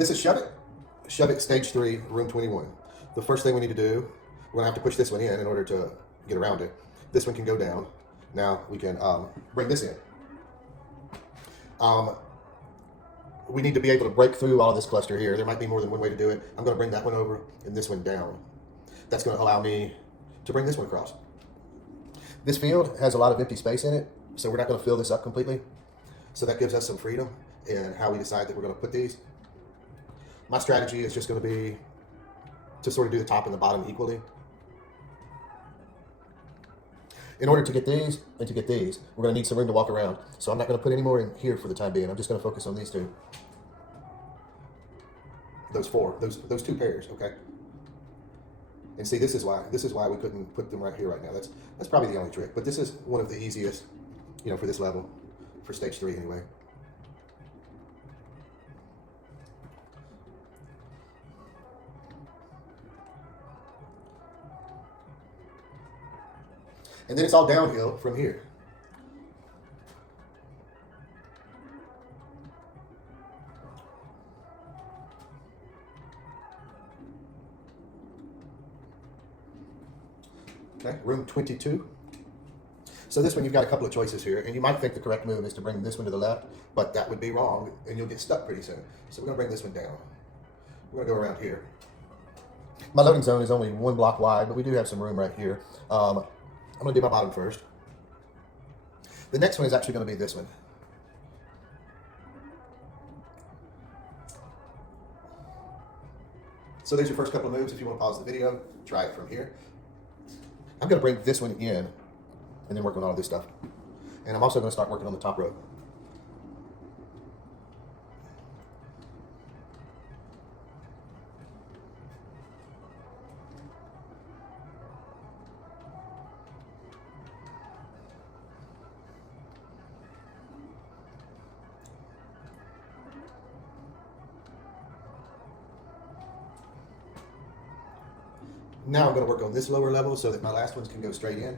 This is Shove It Stage 3, Room 21. The first thing we need to do, we're going to have to push this one in order to get around it. This one can go down. Now we can bring this in. We need to be able to break through all of this cluster here. There might be more than one way to do it. I'm going to bring that one over and this one down. That's going to allow me to bring this one across. This field has a lot of empty space in it, so we're not going to fill this up completely. So that gives us some freedom in how we decide that we're going to put these. My strategy is just going to be to sort of do the top and the bottom equally. In order to get these and to get these, we're going to need some room to walk around. So I'm not going to put any more in here for the time being. I'm just going to focus on these two. Those two pairs, okay? And see, this is why we couldn't put them right here right now. That's probably the only trick. But this is one of the easiest, for this level, for stage 3 anyway. And then it's all downhill from here. Okay, room 22. So this one, you've got a couple of choices here, and you might think the correct move is to bring this one to the left, but that would be wrong, and you'll get stuck pretty soon. So we're going to bring this one down. We're going to go around here. My loading zone is only 1 block wide, but we do have some room right here. I'm going to do my bottom first. The next one is actually going to be this one. So there's your first couple of moves. If you want to pause the video, try it from here. I'm going to bring this one in and then work on all this stuff. And I'm also going to start working on the top row. Now I'm going to work on this lower level so that my last ones can go straight in.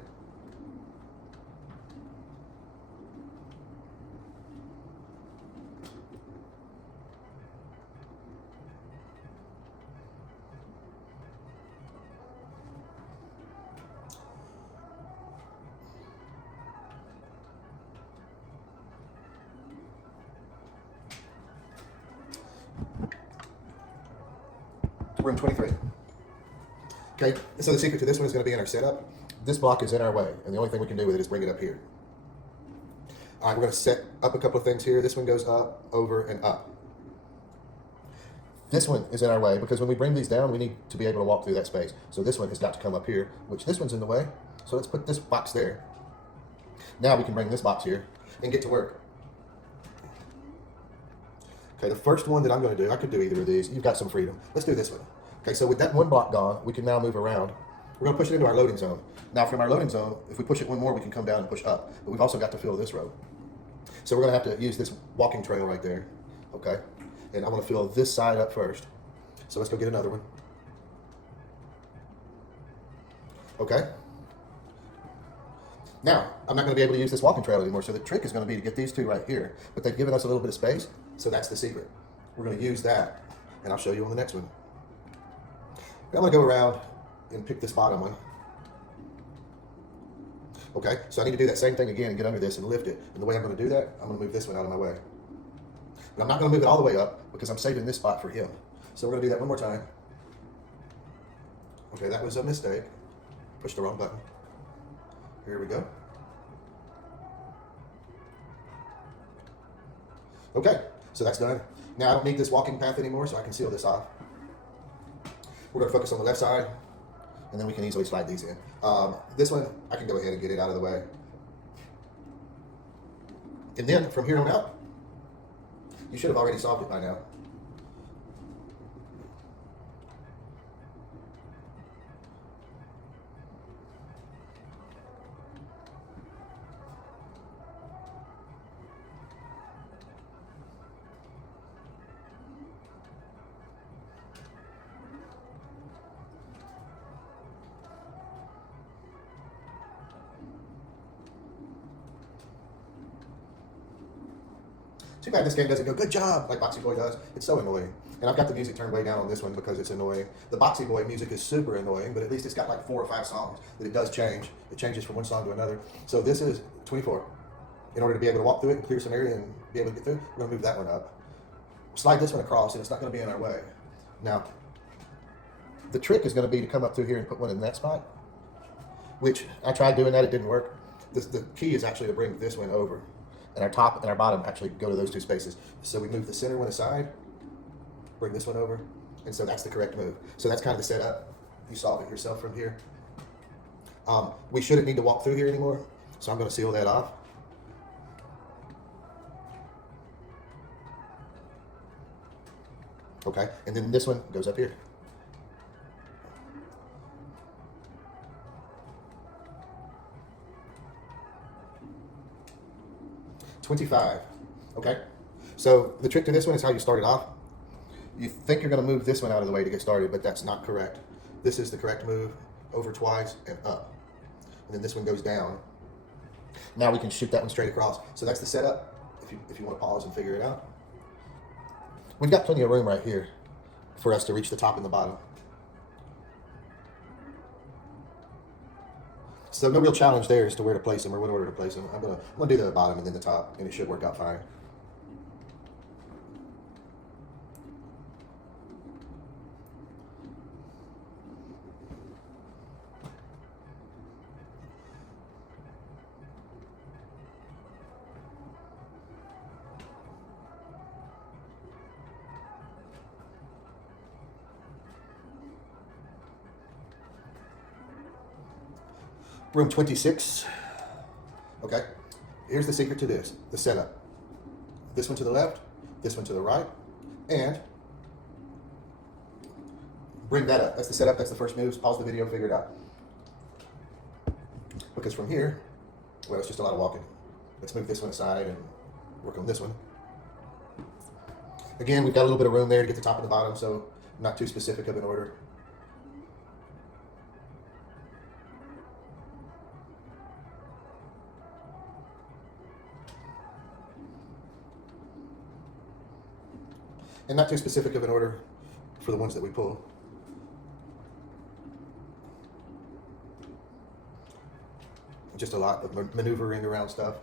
Room 23. Okay, so the secret to this one is going to be in our setup. This block is in our way, and the only thing we can do with it is bring it up here. All right, we're going to set up a couple of things here. This one goes up, over, and up. This one is in our way because when we bring these down, we need to be able to walk through that space. So this one has got to come up here, which this one's in the way. So let's put this box there. Now we can bring this box here and get to work. Okay, the first one that I'm going to do, I could do either of these. You've got some freedom. Let's do this one. Okay, so with that one block gone, we can now move around. We're going to push it into our loading zone. Now from our loading zone, if we push it one more, we can come down and push up. But we've also got to fill this row. So we're going to have to use this walking trail right there. Okay, and I'm going to fill this side up first. So let's go get another one. Okay. Now, I'm not going to be able to use this walking trail anymore, so the trick is going to be to get these two right here. But they've given us a little bit of space, so that's the secret. We're going to use that, and I'll show you on the next one. I'm going to go around and pick this bottom one. Okay, so I need to do that same thing again and get under this and lift it. And the way I'm going to do that, I'm going to move this one out of my way. But I'm not going to move it all the way up because I'm saving this spot for him. So we're going to do that one more time. Okay, that was a mistake. Pushed the wrong button. Here we go. Okay, so that's done. Now I don't need this walking path anymore, so I can seal this off. We're going to focus on the left side, and then we can easily slide these in. This one, I can go ahead and get it out of the way. And then, from here on out, you should have already solved it by now. Too bad this game doesn't go, good job, like Boxy Boy does. It's so annoying. And I've got the music turned way down on this one because it's annoying. The Boxy Boy music is super annoying, but at least it's got like 4 or 5 songs that it does change. It changes from one song to another. So this is 24. In order to be able to walk through it and clear some area and be able to get through, we're going to move that one up. Slide this one across, and it's not going to be in our way. Now, the trick is going to be to come up through here and put one in that spot, which I tried doing that, it didn't work. The key is actually to bring this one over, and our top and our bottom actually go to those 2 spaces. So we move the center one aside, bring this one over, and so that's the correct move. So that's kind of the setup. You solve it yourself from here. We shouldn't need to walk through here anymore, so I'm going to seal that off. Okay, and then this one goes up here. $25. Okay, so the trick to this one is how you start it off. You think you're going to move this one out of the way to get started, but that's not correct. This is the correct move, over twice and up. And then this one goes down. Now we can shoot that one straight across. So that's the setup, if you want to pause and figure it out. We've got plenty of room right here for us to reach the top and the bottom. So no real challenge there as to where to place them or what order to place them. I'm gonna do the bottom and then the top, and it should work out fine. Room 26. Okay, here's the secret to this, the setup. This one to the left, this one to the right, and bring that up. That's the setup, that's the first move. Pause the video, figure it out. Because from here, well, it's just a lot of walking. Let's move this one aside and work on this one. Again, we've got a little bit of room there to get the top and the bottom, so not too specific of an order. And not too specific of an order for the ones that we pull. Just a lot of maneuvering around stuff.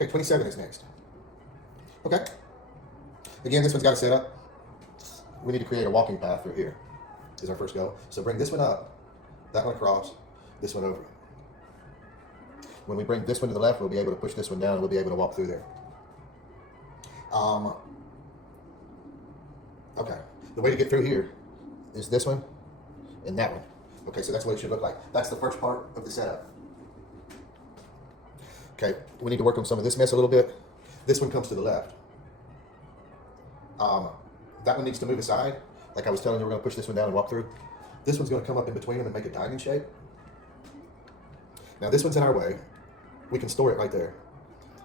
Okay, 27 is next. Okay. Again, this one's got a setup. We need to create a walking path through here. Is our first go. So bring this one up, that one across, this one over. When we bring this one to the left, we'll be able to push this one down and we'll be able to walk through there. Okay. The way to get through here is this one and that one. Okay, so that's what it should look like. That's the first part of the setup. Okay, we need to work on some of this mess a little bit. This one comes to the left. That one needs to move aside. Like I was telling you, we're going to push this one down and walk through. This one's going to come up in between them and make a diamond shape. Now this one's in our way. We can store it right there.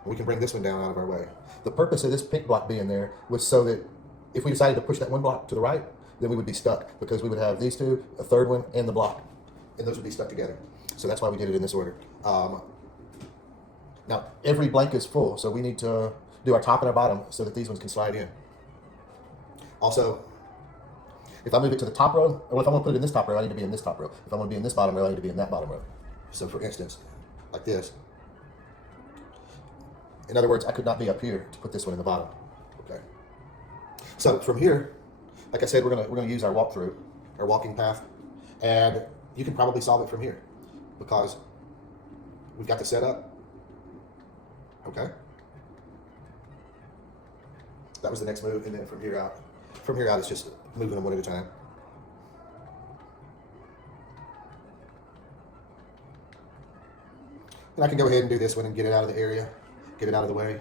We can bring this one down out of our way. The purpose of this pink block being there was so that if we decided to push that one block to the right, then we would be stuck because we would have these two, a third one, and the block. And those would be stuck together. So that's why we did it in this order. Now, every blank is full, so we need to do our top and our bottom so that these ones can slide in. Also, if I move it to the top row, or if I want to put it in this top row, I need to be in this top row. If I want to be in this bottom row, I need to be in that bottom row. So for instance, like this, In other words, I could not be up here to put this one in the bottom. Okay. So from here, like I said, we're gonna use our walkthrough, our walking path, and you can probably solve it from here because we've got the setup. Okay. That was the next move, and then from here out, it's just moving them one at a time. And I can go ahead and do this one and get it out of the area, get it out of the way.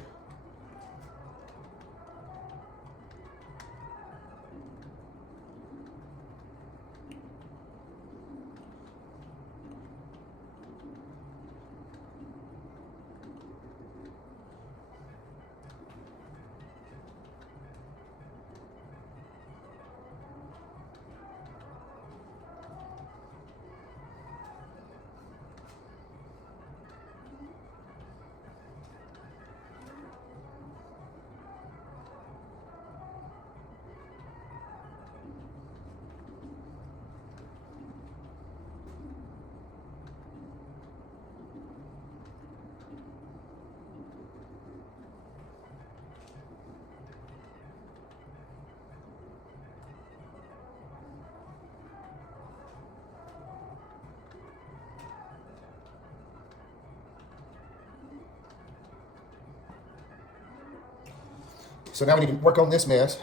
So now we need to work on this mess,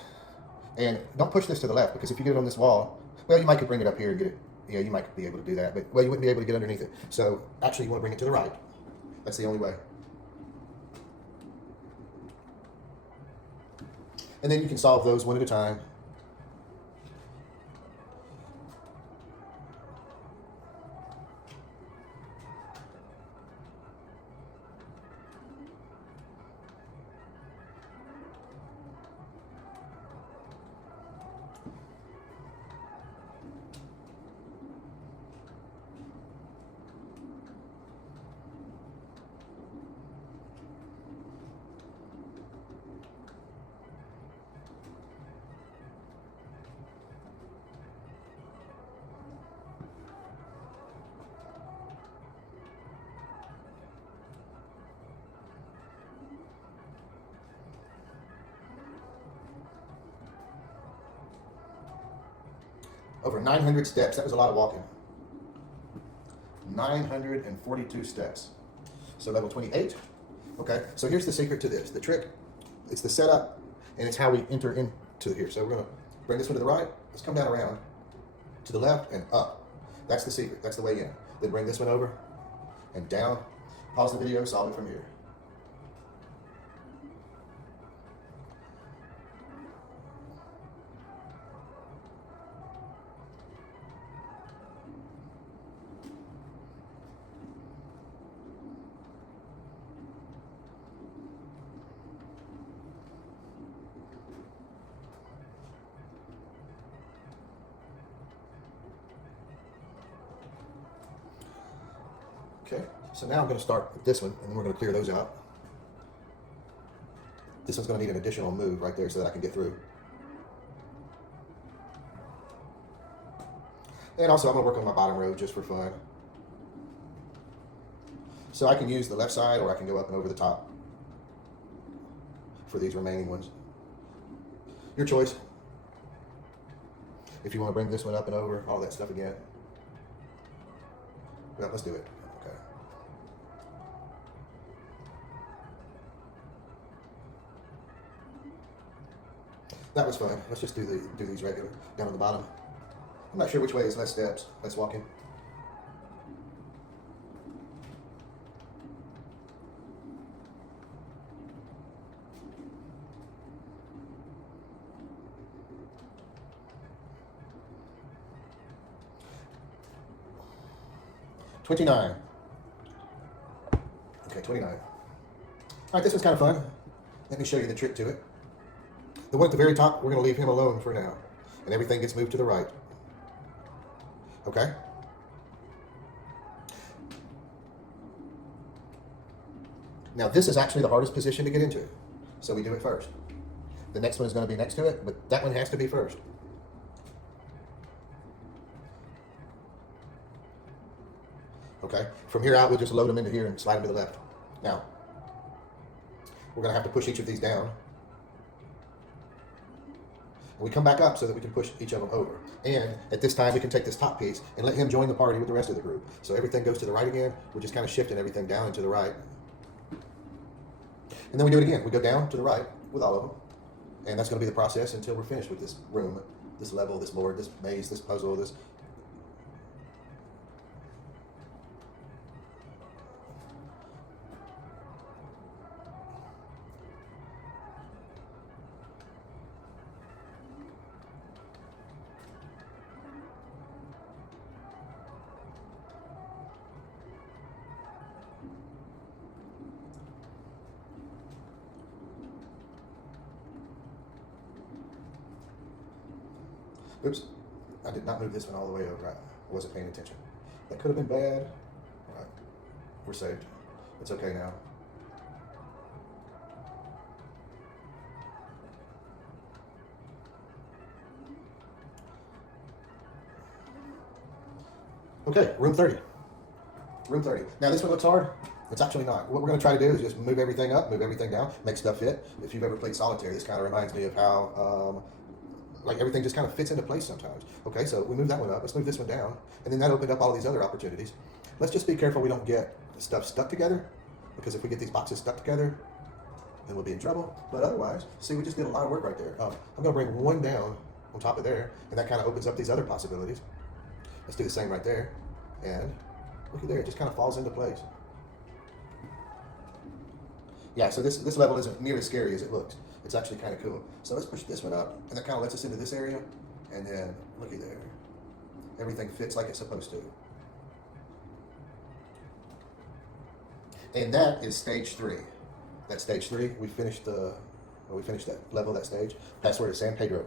and don't push this to the left, because if you get it on this wall, well, you might could bring it up here and get it. Yeah, you might be able to do that, but well, you wouldn't be able to get underneath it. So actually, you want to bring it to the right. That's the only way. And then you can solve those one at a time. Over 900 steps. That was a lot of walking. 942 steps. So level 28. Okay, so here's the secret to this. The trick, it's the setup, and it's how we enter into here. So we're going to bring this one to the right. Let's come down around to the left and up. That's the secret. That's the way in. Then bring this one over and down. Pause the video, solve it from here. Okay, so now I'm going to start with this one, and we're going to clear those out. This one's going to need an additional move right there so that I can get through. And also I'm going to work on my bottom row just for fun. So I can use the left side, or I can go up and over the top for these remaining ones. Your choice. If you want to bring this one up and over, all that stuff again. Well, let's do it. Okay. That was fun. Let's just do these regular down on the bottom. I'm not sure which way is less steps, less walking. $29. Okay, 29. All right, this was kind of fun. Let me show you the trick to it. The one at the very top, we're going to leave him alone for now. And everything gets moved to the right. Okay? Now, this is actually the hardest position to get into. So we do it first. The next one is going to be next to it, but that one has to be first. Okay? From here out, we'll just load them into here and slide them to the left. Now, we're going to have to push each of these down. And we come back up so that we can push each of them over. And at this time, we can take this top piece and let him join the party with the rest of the group. So everything goes to the right again. We're just kind of shifting everything down and to the right. And then we do it again. We go down to the right with all of them. And that's going to be the process until we're finished with this room, this level, this board, this maze, this puzzle, this. Oops, I did not move this one all the way over. I wasn't paying attention. That could have been bad. All right, we're saved. It's okay now. Okay, room 30. Room 30. Now this one looks hard. It's actually not. What we're going to try to do is just move everything up, move everything down, make stuff fit. If you've ever played solitaire, this kind of reminds me of how like everything just kind of fits into place sometimes. Okay, so we move that one up. Let's move this one down. And then that opened up all these other opportunities. Let's just be careful we don't get stuff stuck together, because if we get these boxes stuck together, then we'll be in trouble. But otherwise, see, we just did a lot of work right there. I'm going to bring one down on top of there, and that kind of opens up these other possibilities. Let's do the same right there. And look at there, it just kind of falls into place. Yeah, so this level isn't near as scary as it looks. It's actually kind of cool. So let's push this one up, and that kind of lets us into this area. And then, looky there. Everything fits like it's supposed to. And that is stage 3. That's stage 3. We finished that level, that stage. Password is San Pedro.